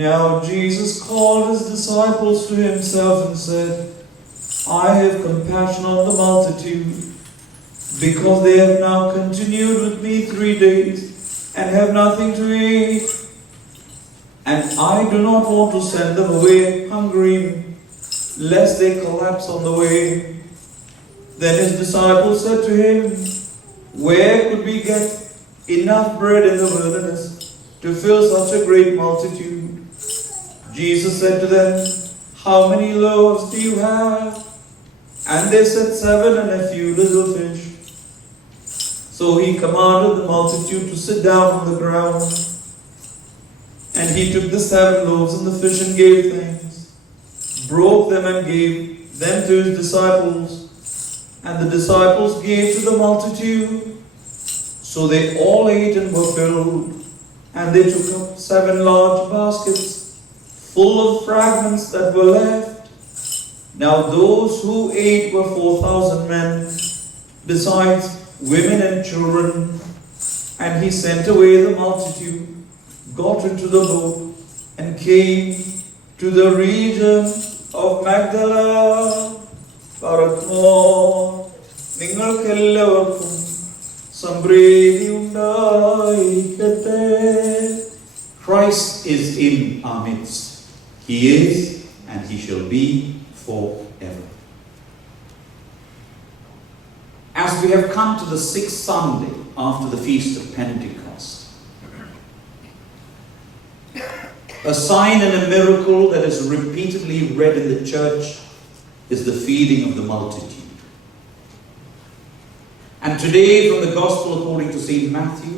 Now Jesus called his disciples to himself and said, I have compassion on the multitude, because they have now continued with me 3 days and have nothing to eat. And I do not want to send them away hungry, lest they collapse on the way. Then his disciples said to him, Where could we get enough bread in the wilderness to fill such a great multitude? Jesus said to them, How many loaves do you have? And they said, 7 and a few little fish. So he commanded the multitude to sit down on the ground. And he took the 7 loaves and the fish and gave thanks, broke them and gave them to his disciples. And the disciples gave to the multitude. So they all ate and were filled. And they took up 7 large baskets full of fragments that were left. Now those who ate were 4,000 men, besides women and children. And he sent away the multitude, got into the boat, and came to the region of Magdala. നിങ്ങൾക്കെല്ലാവർക്കും സംപ്രീതി ഉണ്ടായിരിക്കട്ടെ. Christ is in our midst. He is, and he shall be forever. As we have come to the 6th Sunday after the Feast of Pentecost, a sign and a miracle that is repeatedly read in the church is the feeding of the multitude. And today, from the Gospel according to St. Matthew,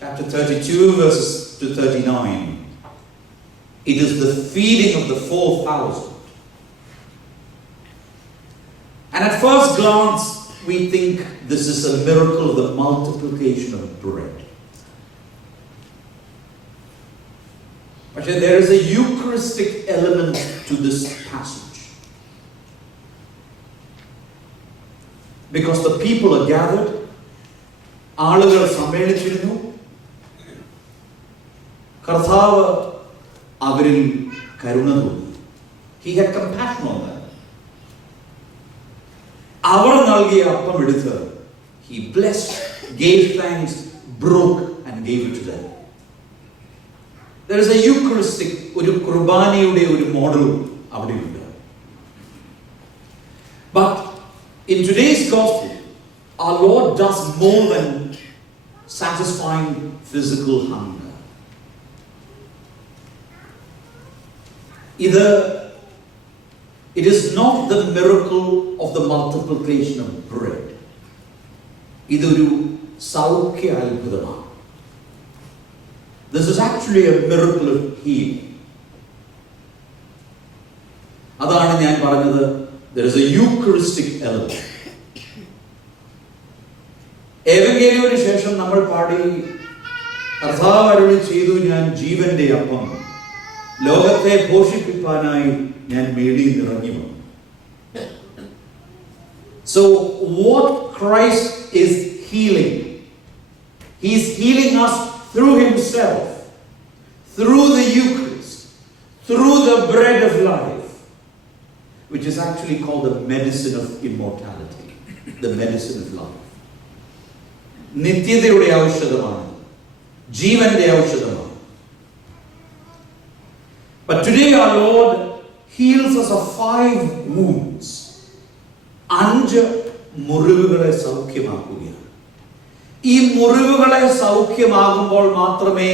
chapter 32, verses to 39, it is the feeding of the 4,000. And at first glance, we think this is a miracle of the multiplication of bread. But there is a Eucharistic element to this passage. Because the people are gathered, ആളുകൾ സമ്മേളിച്ചിരുന്നു, കർത്താവ് അവരിൽ കരുണ തോന്നി. He had compassion on them. അവർ നൽകിയ അപ്പം എടുത്ത് he blessed, gave thanks, broke and gave it to them. There is a Eucharistic, ഒരു കുർബാനയുടെ ഒരു മോഡൽ അവിടെയുണ്ട്. But in today's gospel, our Lord does more than satisfying physical hunger. It is not the miracle of the multiplication of bread. ഇതൊരു സൗഖ്യ അത്ഭുതമാണ്. This is actually a miracle of healing. അതാണ് ഞാൻ പറഞ്ഞത്. There is a Eucharistic element. ഏവങ്കേലിയോന് ശേഷം നമ്മൾ പാടി, കർത്താവ് അരുളി ചെയ്തു, ഞാൻ ജീവന്റെ അപ്പം ലോകത്തെ പോഷിപ്പിക്കാനായി ഞാൻ മേടിയിൽ ഇറങ്ങി വന്നു. So what Christ is healing, he is healing us through himself, through the Eucharist, through the bread of life, which is actually called the medicine of immortality, the medicine of life. നിത്യതയുടെ ഔഷധമാണ്, ജീവന്റെ ഔഷധമാണ്. But today our Lord heals us of 5 wounds. 5 മുറിവുകളെ സൗഖ്യമാക്കുകയാണ്. ഈ മുറിവുകളെ സൗഖ്യമാകുമ്പോൾ മാത്രമേ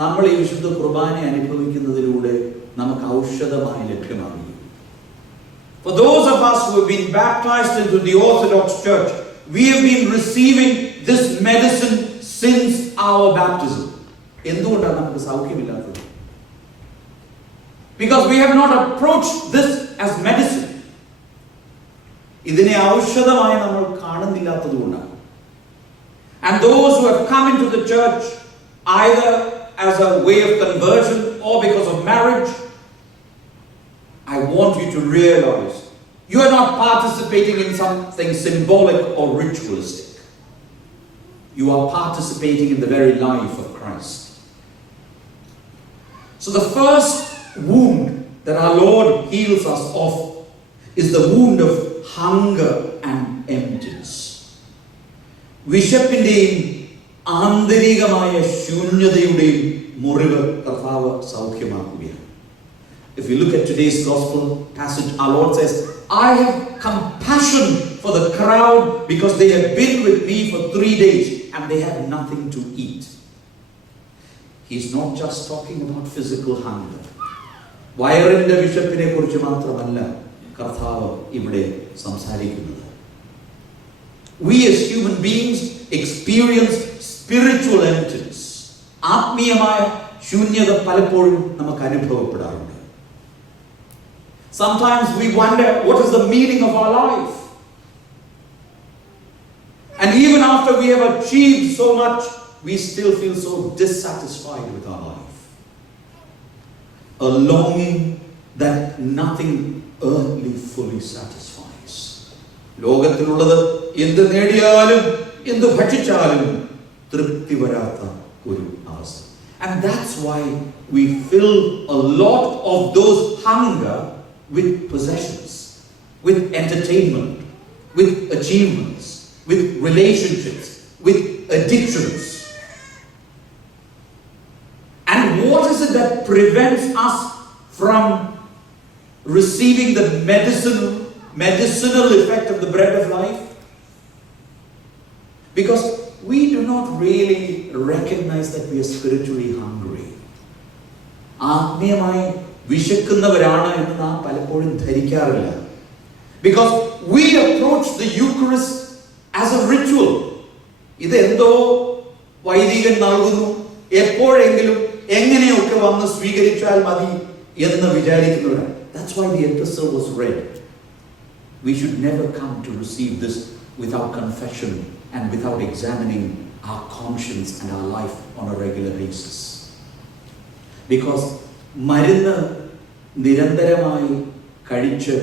നമ്മൾ ഈ വിശുദ്ധ കുർബാന അനുഭവിക്കുന്നതിലൂടെ നമുക്ക് ഔഷധമായി ലഭ്യമാകുകയുള്ളൂ. For those of us who have been baptized into the Orthodox Church, we have been receiving this medicine since our baptism. എന്തുകൊണ്ടാണ് നമുക്ക് സൗഖ്യമില്ലാത്തത്? Because we have not approached this as medicine. ഇതിനെ ഔഷധമായി നമ്മൾ കാണുന്നില്ലാത്തതുകൊണ്ടാണ്. And those who have come into the church either as a way of conversion or because of marriage, I want you to realize you are not participating in something symbolic or ritualistic. You are participating in the very life of Christ. So the first wound that our Lord heals us of is the wound of hunger and emptiness. വിശപ്പിന്റെയും ആന്തരികമായ ശൂന്യതയുടെയും മുറിവ് കർത്താവ് സൗഖ്യമാക്കുകയാണ്. If you look at today's gospel passage, our Lord says, I have compassion for the crowd because they have been with me for 3 days and they have nothing to eat. He's not just talking about physical hunger. വയറിന്റെ വിശപ്പിനെ കുറിച്ച് മാത്രമല്ല കർത്താവ് ഇവിടെ സംസാരിക്കുന്നത്. We as human beings experience spiritual emptiness. ആത്മീയമായ ശൂന്യത പലപ്പോഴും നമുക്ക് അനുഭവപ്പെടാറുണ്ട്. Sometimes we wonder what is the meaning of our life. And even after we have achieved so much, we still feel so dissatisfied with our life. A longing that nothing earthly fully satisfies. ലോകത്തിലുള്ളത് എന്ത് നേടിയാലും എന്ത് ഭക്ഷിച്ചാലും തൃപ്തി വരാത്ത ഒരു അവസ്ഥ. And that's why we fill a lot of those hunger with possessions, with entertainment, with achievements, with relationships, with addictions. And what is it that prevents us from receiving the medicinal effect of the bread of life? Because we do not really recognize that we are spiritually hungry. ആത്മീയമായി വിശക്കുന്നവരാണ് എന്ന് നാം പലപ്പോഴും ധരിക്കാറില്ല. Because we approach the Eucharist as a ritual. ഇത് എന്തോ വൈദികൻ നൽകുന്നു, എപ്പോഴെങ്കിലും എങ്ങനെയൊക്കെ വന്ന് സ്വീകരിച്ചാൽ മതി എന്ന് വിചാരിക്കുന്നവരാണ്. That's why the epistle was read. We should never come to receive this without confession and without examining our conscience and our life on a regular basis. Because മരുന്ന് നിരന്തരമായി കഴിച്ച്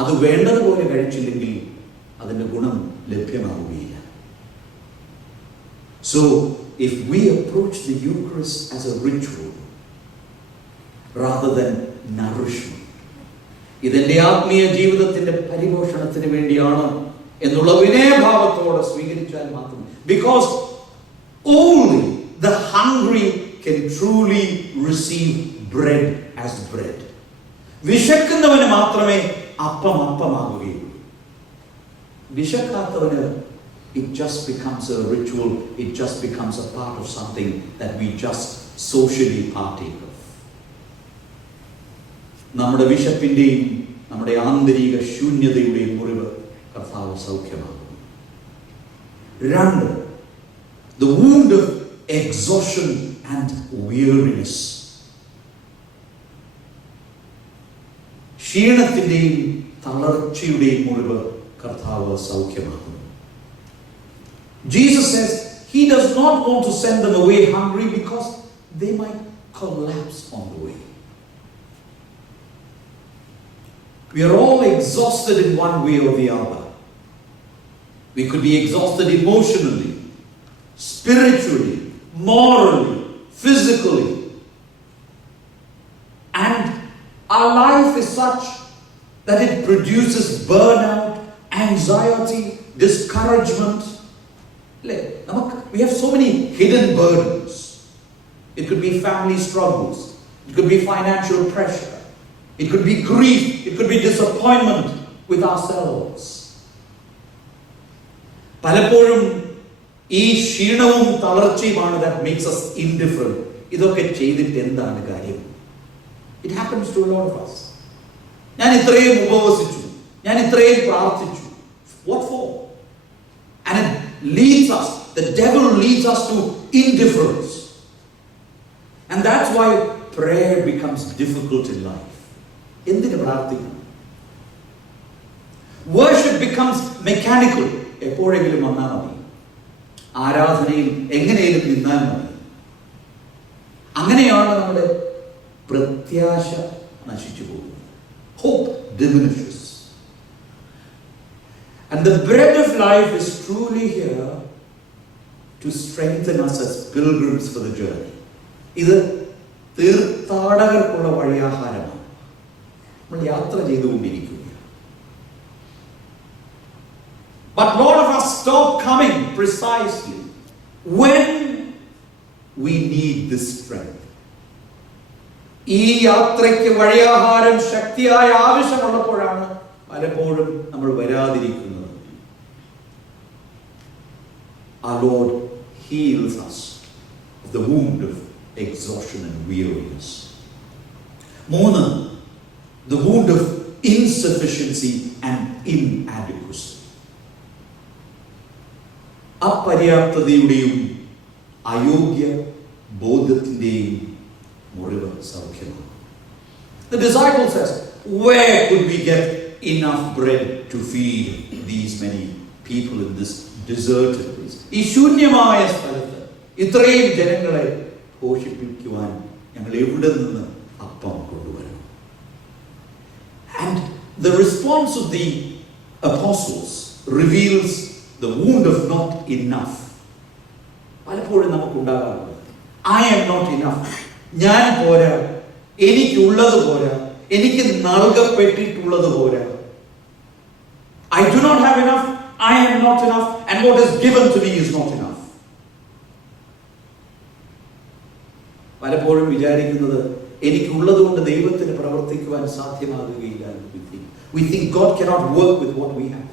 അത് വേണ്ടതുപോലെ കഴിച്ചില്ലെങ്കിൽ അതിൻ്റെ ഗുണം ലഭ്യമാവുകയില്ല. So if we approach the Eucharist as a ritual rather than nourishment, ഇതെന്റെ ആത്മീയ ജീവിതത്തിന്റെ പരിപോഷണത്തിന് വേണ്ടിയാണ് എന്നുള്ള വിനയഭാവത്തോടെ സ്വീകരിച്ചാൽ മാത്രമേ. Because only the hungry can truly receive bread as bread. വിശക്കുന്നവന് മാത്രമേ അപ്പം അപ്പമാകുകയുള്ളൂ. വിശക്കാത്തവന് it just becomes a ritual, it just becomes a part of something that we just socially partake of. നമ്മുടെ വിശപ്പിന്റെയും നമ്മുടെ ആന്തരിക ശൂന്യതയുടെയും മുറിവ് കർത്താവ് സൗഖ്യമാകുന്നു. രണ്ട്, the wound of exhaustion and weariness. ക്ഷീണത്തിന്റെയും തളർച്ചയുടെയും മുറിവ് കർത്താവ് സൗഖ്യമാകുന്നു. Jesus says he does not want to send them away hungry because they might collapse on the way. We are all exhausted in one way or the other. We could be exhausted emotionally, spiritually, morally, physically. And our life is such that it produces burnout, anxiety, discouragement. We have so many hidden burdens. It could be family struggles. It could be financial pressure. It could be grief. It could be disappointment with ourselves. പലപ്പോഴും ഈ ക്ഷീണവും തളർച്ചയുമാണ് that makes us indifferent. ഇതൊക്കെ ചെയ്തിട്ട് എന്താണ് കാര്യം? It happens to a lot of us. ഞാൻ ഇത്രയും ഉപവസിച്ചു, ഞാൻ ഇത്രയും പ്രാർത്ഥിച്ചു. What for? And it leads us, the devil leads us to indifference. And that's why prayer becomes difficult in life. എന്തിനു പ്രാർത്ഥിക്കണം? Worship becomes mechanical. എപ്പോഴെങ്കിലും വന്നാൽ മതി, ആരാധനയിൽ എങ്ങനെയും നിന്നാൽ മതി. അങ്ങനെയാണ് നമ്മുടെ പ്രത്യാശ നശിച്ചു പോകുന്നത്. Hope diminishes. And the bread of life is truly here to strengthen us as pilgrims for the journey. ഇത് തീർത്ഥാടകർക്കുള്ള വഴിയാഹാരമാണ്. നമ്മൾ യാത്ര ചെയ്തുകൊണ്ടിരിക്കുകയാണ്. But a lot of us stop coming precisely when we need this strength. ഈ യാത്രയ്ക്ക് വഴിയാഹാരം ശക്തിയായ ആവശ്യമുള്ളപ്പോഴാണ് പലപ്പോഴും നമ്മൾ വരാതിരിക്കുന്നത്. Our Lord heals us of the wound of exhaustion and weariness. 3, the wound of insufficiency and inadequacy. അപര്യാപ്തതയുടെയും അയോഗ്യ ബോധത്തിന്റെയും മുറിവ് സൗഖ്യമാണ്. The disciple says, where could we get enough bread to feed these many people in this deserted place? ഈ ശൂന്യമായ സ്ഥലത്ത് ഇത്രയും ജനങ്ങളെ പോഷിപ്പിക്കുവാൻ ഞങ്ങൾ എവിടെ നിന്ന് അപ്പം കൊണ്ടുവരണം? And the response of the apostles reveals the wound of not enough. പലപ്പോഴും നമുക്കുണ്ടാകാറുണ്ട്, I am not enough, ഞാൻ പോരാ, എനിക്കുള്ളത് പോരാ, എനിക്ക് നൽകപ്പെട്ടിട്ടുള്ളത് പോരാ. I do not have enough, I am not enough, and what is given to me is not enough. പലപ്പോഴും വിചാരിക്കുന്നത് എനിക്കുള്ളത് കൊണ്ട് ദൈവത്തിന് പ്രവർത്തിക്കുവാൻ സാധ്യമാകുകയില്ല. We think God cannot work with what we have.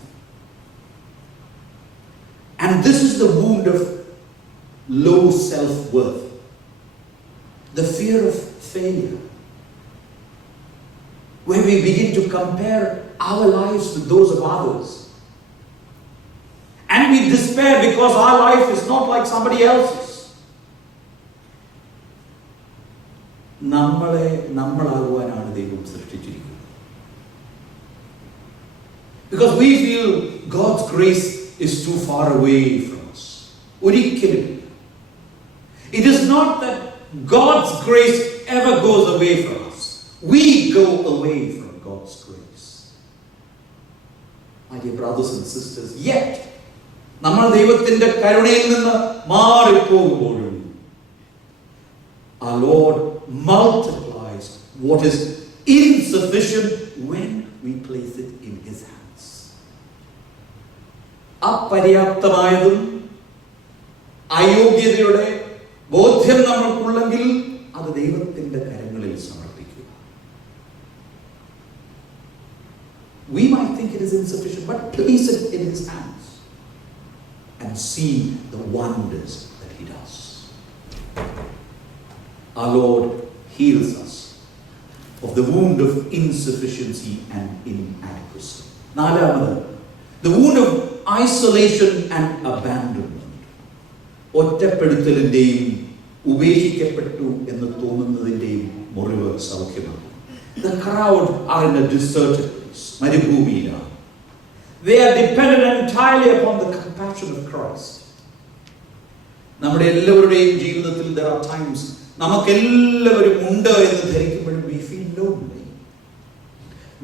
And this is the wound of low self-worth. The fear of failure. Where we begin to compare our lives with those of others. And we despair because our life is not like somebody else's. നമ്മളാകുവാനാണ് ദൈവം സൃഷ്ടിച്ചിരിക്കുന്നത്. Because we feel God's grace is too far away from us. ഒരിക്കലും. It is not that God's grace ever goes away from us. We go away from God's grace. My dear brothers and sisters, yet നമ്മൾ ദൈവത്തിന്റെ കരുണയിൽ നിന്ന് മാറിപ്പോകുമ്പോഴും our Lord multiplies what is insufficient when we place it in His hands. അപര്യാപ്തമായതും അയോഗ്യതയുടെ ബോധ്യം നമ്മൾക്കുള്ളെങ്കിൽ അത് ദൈവത്തിന്റെ കരങ്ങളിൽ സമർപ്പിക്കുക. We might think it is insufficient, but place it in His hands and see the wonders that He does. Our Lord heals us of the wound of insufficiency and inadequacy. നാലാമത്, the wound of isolation and abandonment. ഒറ്റപ്പെടുത്തലിന്റെയും ഉപേക്ഷിക്കപ്പെട്ടു എന്ന് തോന്നുന്നതിന്റെയും മുറിവ് സൗഖ്യമാണ്. The crowd are in a deserted place. മരുഭൂമിയിലാണ്. They are dependent entirely upon the compassion of Christ. നമ്മുടെ എല്ലാവരുടെയും ജീവിതത്തിൽ there are times നമുക്കെല്ലാവരും ഉണ്ട് എന്ന് ധരിക്കുമ്പോഴും we feel lonely.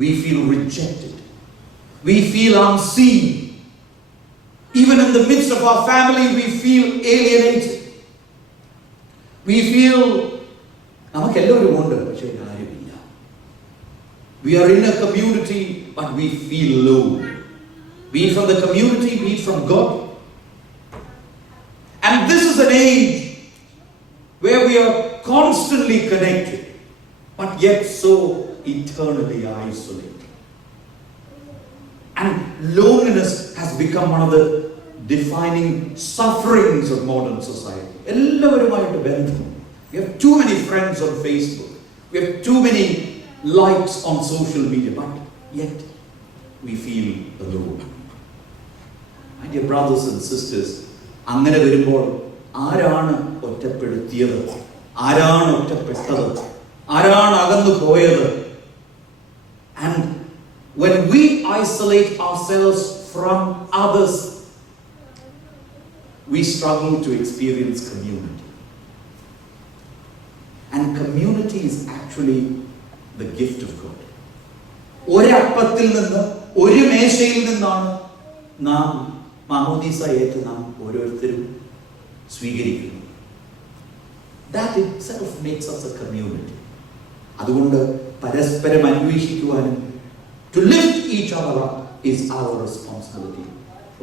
We feel rejected. We feel unseen. Even in the midst of our family, we feel alienated. We feel നമുക്കെല്ലാവരും ഉണ്ട്, പക്ഷേ ആരുമില്ല. We are in a community, but we feel low. Be it from the community, be it from God. And this is an age where we are constantly connected, but yet so eternally isolated. And loneliness has become one of the defining sufferings of modern society. എല്ലാവരുമായിട്ട് ബന്ധം. We have too many friends on Facebook. We have too many likes on social media, but yet we feel alone. My dear brothers and sisters, അങ്ങനെ വരുമ്പോൾ ആരാണ് ഒറ്റപ്പെടുത്തിയത്? ആരാണ് ഒറ്റപ്പെട്ടത്? ആരാണ് അകന്നു പോയത്? And when we isolate ourselves from others, we struggle to experience community. And community is actually the gift of God. ഒരപ്പത്തിൽ നിന്ന്, ഒരു മേശയിൽ നിന്നാണ് നാം മാമോദീസ ഏറ്റ് നാം ഓരോരുത്തരും സ്വീകരിക്കുന്നത്. that itself makes us a community. അതുകൊണ്ട് പരസ്പരം അന്വേഷിക്കുവാനും to lift each other up is our responsibility.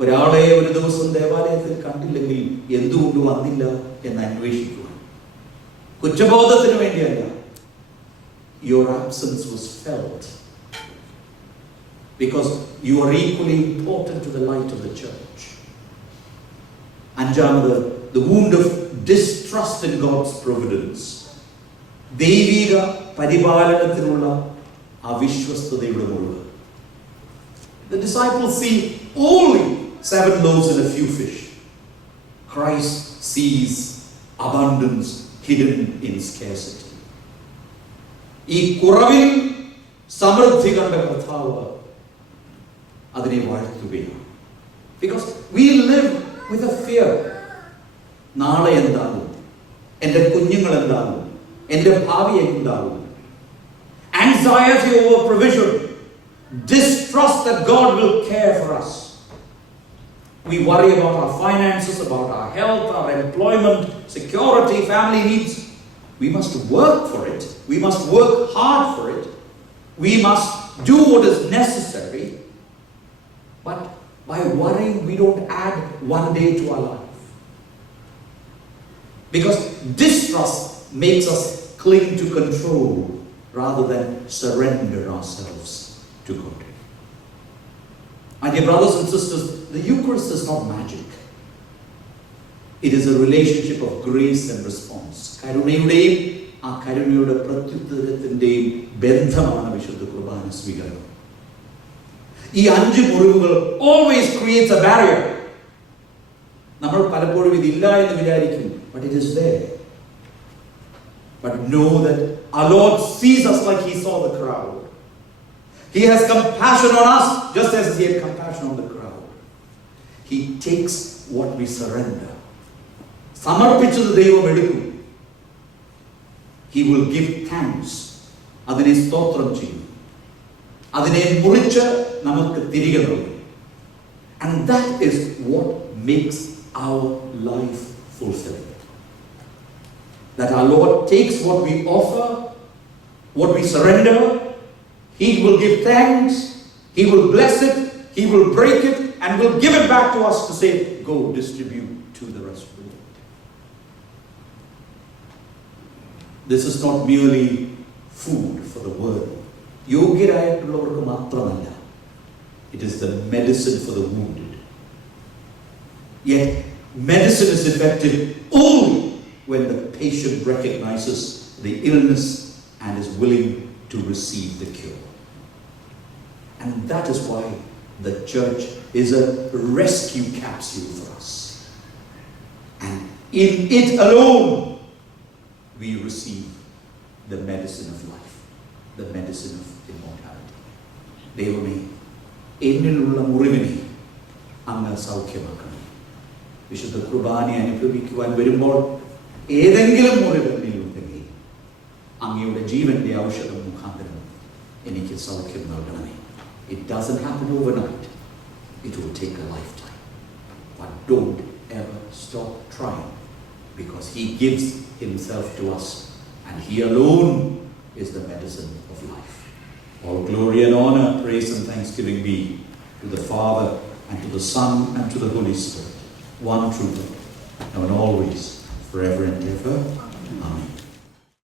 ഒരാളെ ഒരു ദിവസം ദേവാലയത്തിൽ കണ്ടില്ലെങ്കിൽ എന്തുകൊണ്ട് വന്നില്ല എന്ന് അന്വേഷിക്കുവാൻ. കുറ്റബോധത്തിന് വേണ്ടിയല്ല. Your absence was felt because you are equally important to the light of the church. അഞ്ചാമത്, the wound of distrust in God's providence. ദൈവിക പരിപാലനത്തിനുള്ള അവിശ്വസ്തതയുടെ മുറിവ്. The disciples see only 7 loaves and a few fish. Christ sees abundance hidden in scarcity. ഈ കുറവിൽ സമൃദ്ധി കണ്ട കർത്താവ് അതിനെ വാഴ്ത്തുകയാണ്. Because we live with a fear. നാളെ എന്താകും, എൻ്റെ കുഞ്ഞുങ്ങൾ എന്താകും, എൻ്റെ ഭാവി എന്താകും. Anxiety over provision, distrust that God will care for us. We worry about our finances, about our health, our employment, security, family needs. We must work for it. We must work hard for it. We must do what is necessary. But by worrying, we don't add one day to our life. Because distrust makes us cling to control rather than surrender ourselves to God. My dear brothers and sisters, the Eucharist is not magic. It is a relationship of grace and response. കരുണയുടെയും ആ കരുണയുടെ പ്രത്യുത്തരത്തിൻ്റെയും ബന്ധമാണ് വിശുദ്ധ കുർബാന സ്വീകരണം. ഈ 5 മുറിവുകൾ always creates a barrier. നമ്മൾ പലപ്പോഴും ഇതില്ല എന്ന് വിചാരിക്കും, but it is there. But know that our Lord sees us like He saw the crowd. He has compassion on us just as He had compassion on the crowd. He takes what we surrender. സമർപ്പിച്ചത് ദൈവം എടുക്കും. He will give thanks. അതിനെ സ്തോത്രം ചെയ്യും. അതിനെ മുറിച്ച് നമുക്ക് തിരികെ നൽകും. And that is what makes our life fulfilling. That our Lord takes what we offer, what we surrender, He will give thanks, He will bless it, He will break it, and will give it back to us to say, go distribute to the rest of the world. This is not merely food for the world. യോഗ്യരായിട്ടുള്ളവർക്ക് മാത്രമല്ല. It is the medicine for the wounded. Yet medicine is effective only when the patient recognizes the illness and is willing to receive the cure. And that is why the church is a rescue capsule for us. And in it alone we receive the medicine of life, the medicine of immortality. ദൈവമേ, എന്നിലുള്ള മുറിവിനെ അങ്ങ് സൗഖ്യമാക്കണം. വിശുദ്ധ കുർബാനയെ അനുഭവിക്കുവാൻ വരുമ്പോൾ ഏതെങ്കിലും മുറിവുണ്ടെങ്കിൽ അങ്ങയുടെ ജീവന്റെ ഔഷധം മുഖാന്തരം എനിക്ക് സൗഖ്യം നൽകണമേ. It doesn't happen overnight. It will take a lifetime. But don't ever stop trying, because He gives Himself to us, and He alone is the medicine of life. All glory and honor, praise and thanksgiving be to the Father and to the Son and to the Holy Spirit, one true God, now and always, forever and ever. Amen.